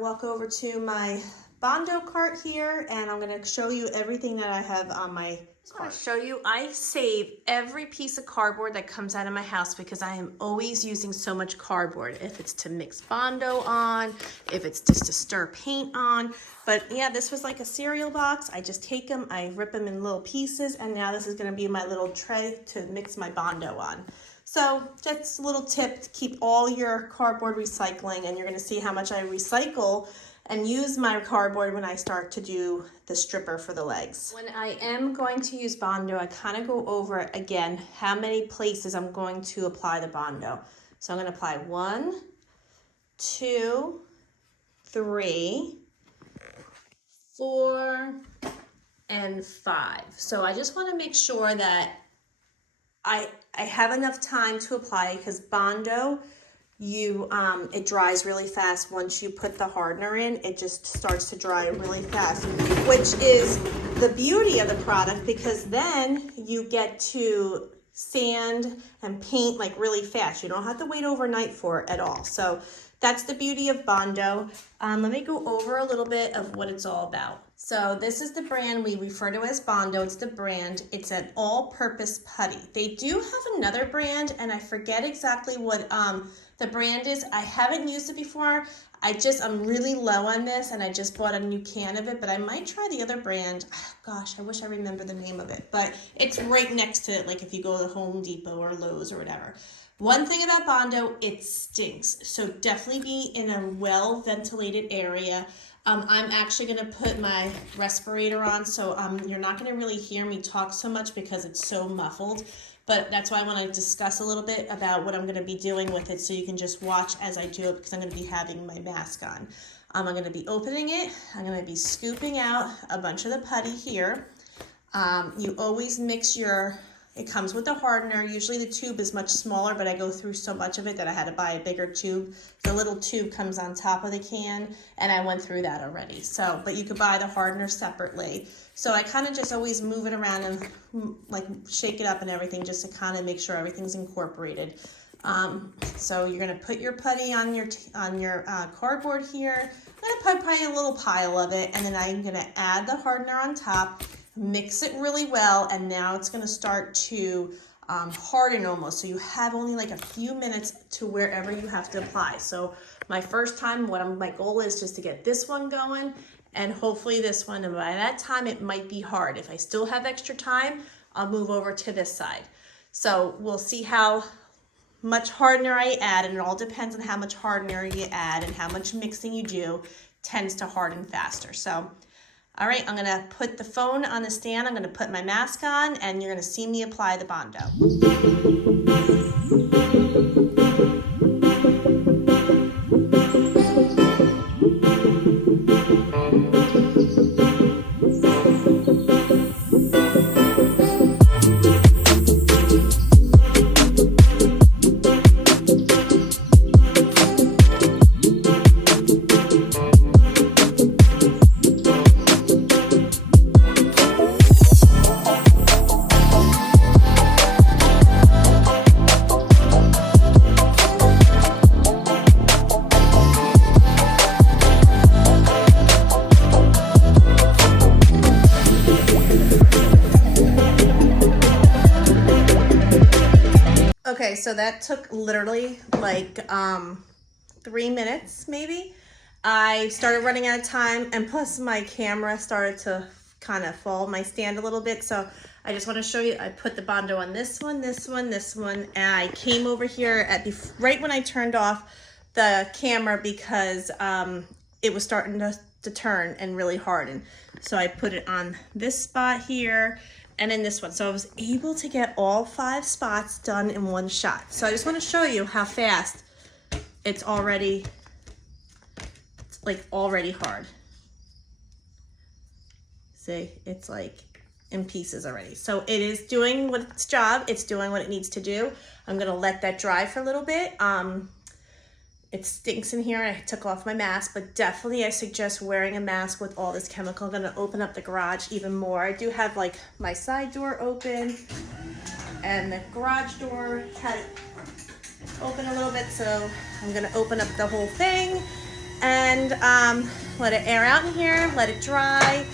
Walk over to my Bondo cart here and I'm going to show you everything that I have on my cart. I save every piece of cardboard that comes out of my house because I am always using so much cardboard. If it's to mix Bondo on, if it's just to stir paint on. But yeah, this was like a cereal box. I just take them, I rip them in little pieces, and now this is going to be my little tray to mix my Bondo on. So just a little tip to keep all your cardboard recycling, and you're going to see how much I recycle and use my cardboard when I start to do the stripper for the legs. When I am going to use Bondo, I kind of go over again how many places I'm going to apply the Bondo. So I'm going to apply 1, 2, 3, 4, and 5. So I just want to make sure that I have enough time to apply because Bondo, it dries really fast. Once you put the hardener in, it just starts to dry really fast, which is the beauty of the product because then you get to sand and paint like really fast. You don't have to wait overnight for it at all. So that's the beauty of Bondo. Let me go over a little bit of what it's all about. So this is the brand we refer to as Bondo. It's the brand. It's an all-purpose putty. They do have another brand, and I forget exactly what the brand is. I haven't used it before. I'm really low on this, and I just bought a new can of it, but I might try the other brand. Oh, gosh, I wish I remember the name of it, but it's right next to it, like if you go to Home Depot or Lowe's or whatever. One thing about Bondo, it stinks. So definitely be in a well-ventilated area. I'm actually going to put my respirator on, so you're not going to really hear me talk so much because it's so muffled. But that's why I want to discuss a little bit about what I'm going to be doing with it so you can just watch as I do it because I'm going to be having my mask on. I'm going to be opening it. I'm going to be scooping out a bunch of the putty here. You always mix it comes with a hardener. Usually the tube is much smaller, but I go through so much of it that I had to buy a bigger tube. The little tube comes on top of the can, and I went through that already. So, but you could buy the hardener separately. So I kind of just always move it around and like shake it up and everything just to kind of make sure everything's incorporated. So you're gonna put your putty on your cardboard here. I'm gonna put probably a little pile of it, and then I'm gonna add the hardener on top. Mix it really well, and now it's going to start to harden almost. So you have only like a few minutes to wherever you have to apply. So my first time, my goal is just to get this one going and hopefully this one. And by that time, it might be hard. If I still have extra time, I'll move over to this side. So we'll see how much hardener I add, and it all depends on how much hardener you add and how much mixing you do tends to harden faster. So all right, I'm gonna put the phone on the stand, I'm gonna put my mask on, and you're gonna see me apply the Bondo. Okay, so that took literally like 3 minutes maybe. I started running out of time, and plus my camera started to kind of fall my stand a little bit. So I just want to show you, I put the Bondo on this one, this one, this one, and I came over here right when I turned off the camera because it was starting to turn and really harden. So I put it on this spot here and in this one. So I was able to get all 5 spots done in one shot. So I just want to show you how fast it's already hard. See, it's like in pieces already. So it is doing its job. It's doing what it needs to do. I'm gonna let that dry for a little bit. It stinks in here. I took off my mask, but definitely I suggest wearing a mask with all this chemical. I'm gonna open up the garage even more. I do have like my side door open and the garage door had it open a little bit, so I'm gonna open up the whole thing and let it air out in here, let it dry.